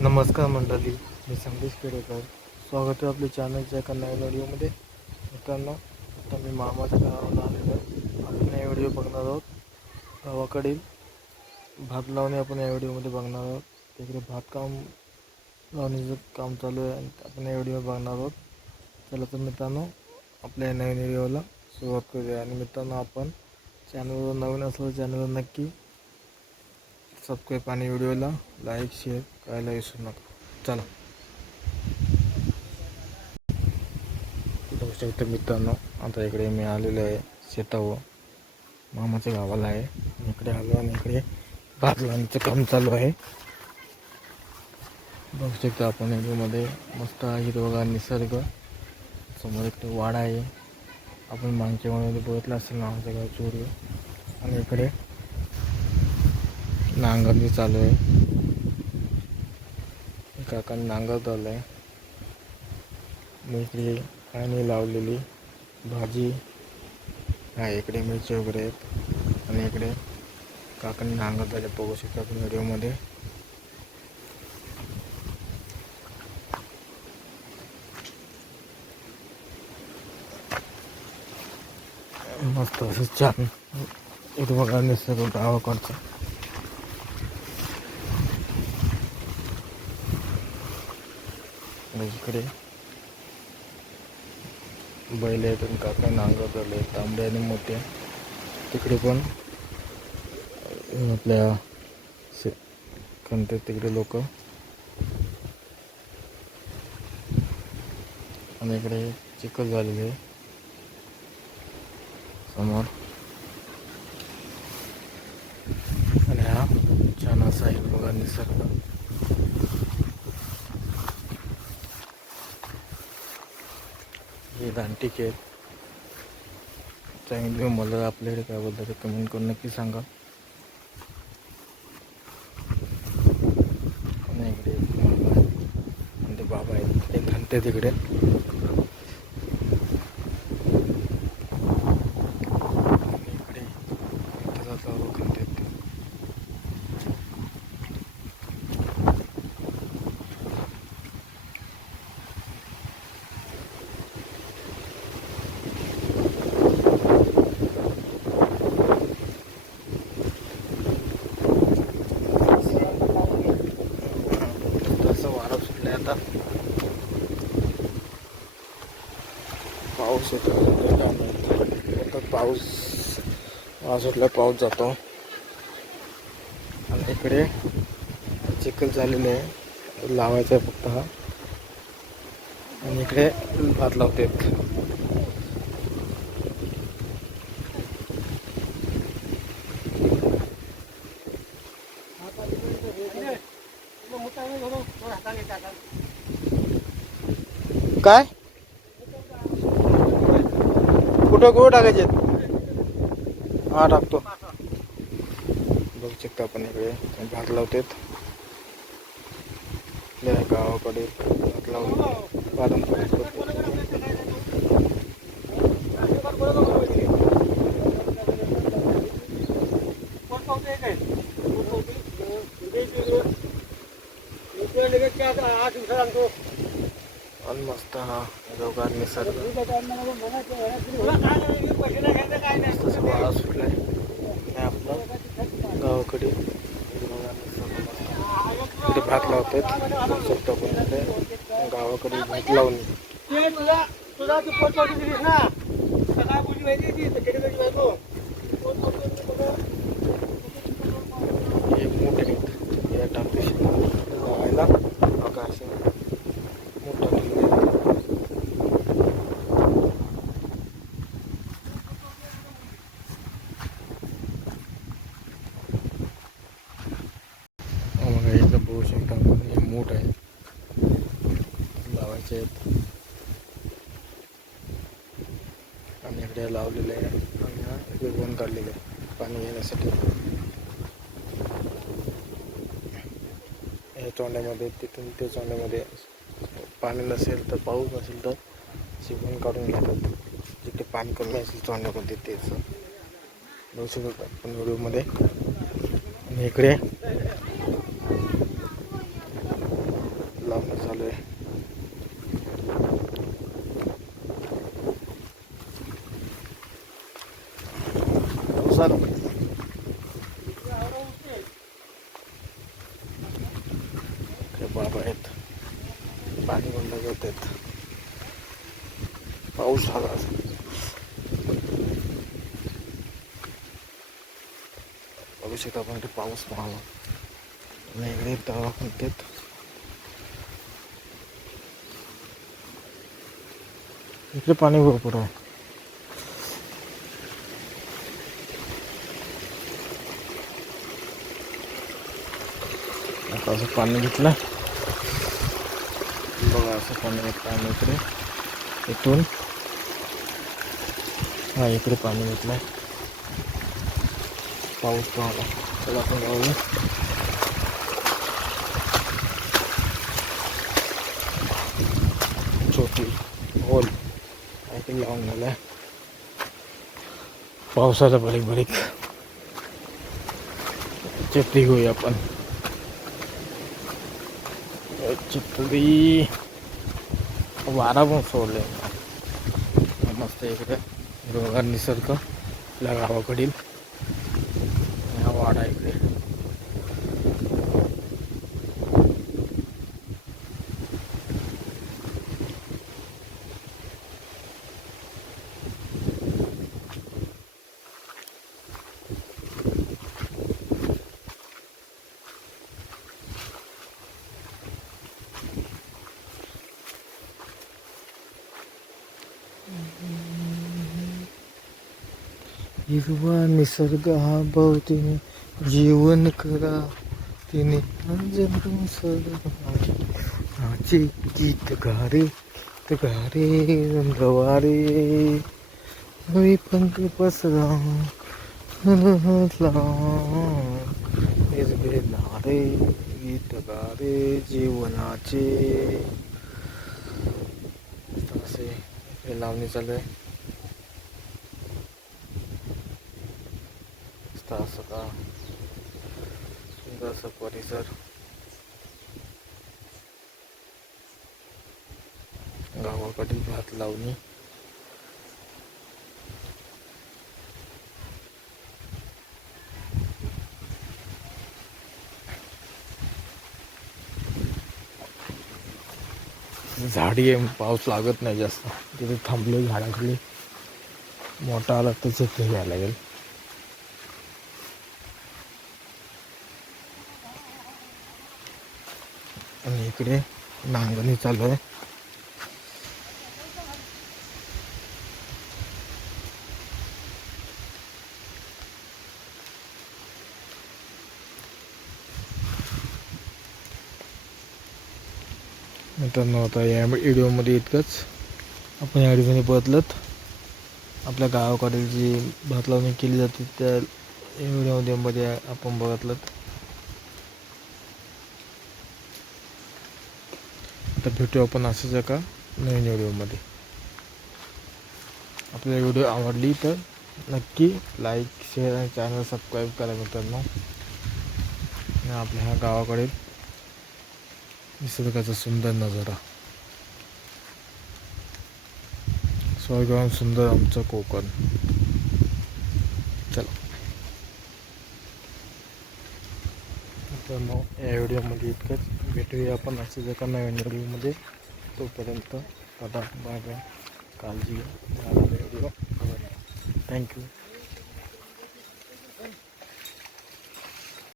नमस्कार मंडळी मी संदेश केडेकर स्वागत आहे आपल्या चॅनलच्या एका नवीन व्हिडिओमध्ये. मित्रांनो आता मी मामाच्या गावाला आलेलो आहे. आपण या व्हिडिओ बघणार आहोत. गावाकडील भात लावणे आपण या व्हिडिओमध्ये बघणार आहोत. तिकडे भातकाम लावणीचं काम चालू आहे आणि आपण या व्हिडिओ बघणार आहोत. चला तर मित्रांनो आपल्या या नवीन व्हिडिओला सुरुवात करूया. आणि मित्रांनो आपण चॅनलवर नवीन असलं तर चॅनलवर नक्की सबस्क्राईब आणि व्हिडिओला लाईक शेअर करायला विसरू नका. चला. बघू शकतो मित्रांनो आता इकडे मी आलेलो आहे शेतावर. मामाच्या गावाला आहे. इकडे आलो आणि इकडे भात काम चालू आहे. बघू शकतो आपण याच्यामध्ये मस्त हिरवगार निसर्ग. समोर इकडे वाडा आहे. आपण मागच्या मध्ये बघितलं असेल मामाच्या गावची व्हिडिओ आणि इकडे नांगरणी चालू आहे. काकांनी नांगर चालू आहे मिरची आणि लावलेली भाजी आहे इकडे मिरची वगैरे आहेत आणि इकडे काकांनी नांगर झाले बघू शकता आपण व्हिडिओमध्ये. मस्त असं छान. हिरवगार निसर्ग गावाकडचं. म्हणजे आणि इकडे बैल आहेत आणि काका नांगर झाले तांबडे आणि मोठे. तिकडे पण आपल्या से तिकडे लोक. आणि इकडे चिखल झालेले आहे. समोर. आणि हा छान असा एक बघा निसर्ग. हे दांटिक आहेत चांगली मला आपल्याकडे काय बोलतात कमेंट करून नक्की सांगा. आणि इकडे? ते बाबा आहेत. ते घालते तिकडे आणि इकडे इथे जाता घंटे आहेत ते तसं वारा सुटलाय आता पाऊस येतो आता पाऊस वारा सुटला पाऊस जातो. आणि इकडे चिखल झालेले आहे. लावायचं आहे फक्त हा. आणि इकडे भात लावतात काय? कुठं कुठं टाकायचे हा टाकतो. बघू शकतो आपण इकडे. भात लावतात. गावाकडे. भात लावून पारंपरिक पद्धतीने आणि मस्त हा. हिरवगार निसर्ग तसं वारा सुटलाय आणि आपलं गावाकडे. हिरवगार इकडे भात लावतात बघू गावाकडे भात लावून. एक मोठे या पोट दिलीस ना काय बोलली माहिती ती सकाळी कधी बायको पोट पोट एक मोठे या टाकते लावायला बघा असे मोठं बघा इथं बघू शकता आपण हे मूठ आहे लावायचे आहेत आणि इकडे लावलेले आहे. आणि हा इकडे वन काढलेले आहे. पाणी येण्यासाठी. या चोंड्यामध्ये तिथून त्या चोंड्यामध्ये पाणी नसेल तर पाऊस नसेल तर शिकवून काढून घेतात. जिथे पाणी कमी असेल चोंड्यामध्ये तेच. बघू शकत आपण व्हिडिओमध्ये आणि इकडे लावणं चालू आहे पावसात ते बाबा आहेत पाणी आहेत पाऊस झाला बघू शकता आपण इथे पाऊस पाहावा. आणि इकडे तळा पण इकडे पाणी भरपूर आहे. आता असं पाणी घेतलं. बघा असं पाणी पाणी इकडे. इथून. हा इकडे पाणी घेतलंय पाऊस पाहला चला आपण जाऊया. छोटी होल काहीतरी लावून गेलाय. पावसाचा बारीक बारीक चित्री घेऊया आपण. चित्री वारा पण सोडले. मस्त इकडे. हिरवगार निसर्ग. आपल्या गावाकडील वाडा इकडे. हिरवा निसर्ग हा भोवतीने जीवन करा. तिने नाचे गीत गारे गीत गारे रंगवारे. हवी पंख पसरा हिरवे नारे गीत गारे जीवनाचे. असे हे लावणी चालू आहे. मस्त असं का? सुंदर असं परिसर. गावाकडील भात लावणी. झाडी आहे पाऊस लागत नाही जास्त. तिथे थांबलो झाडाखाली. मोठा आला तर घ्यायला लागेल आणि इकडे नांगणी चालू आहे. मित्रांनो आता या व्हिडिओमध्ये इतकंच. आपण या व्हिडिओमध्ये बदलत आपल्या गावाकडे जी भात लावणी केली जाते त्या व्हिडिओमध्ये मध्ये आपण बघितलं आता भेटू आपण असंच एका नवीन व्हिडिओमध्ये. आपल्याला व्हिडिओ आवडली तर नक्की लाईक शेअर आणि चॅनल सबस्क्राईब करा मित्रांनो. आणि आपल्या ह्या गावाकडे निसर्गाचा सुंदर नजारा. स्वर्गाहून सुंदर आमचं कोकण. चला. मित्रांनो या व्हिडिओमध्ये इतकंच. भेटूया आपण असंच एका नवीन व्हिडिओमध्ये. तोपर्यंत दादा बाय बाय. काळजी घ्या. Video thank you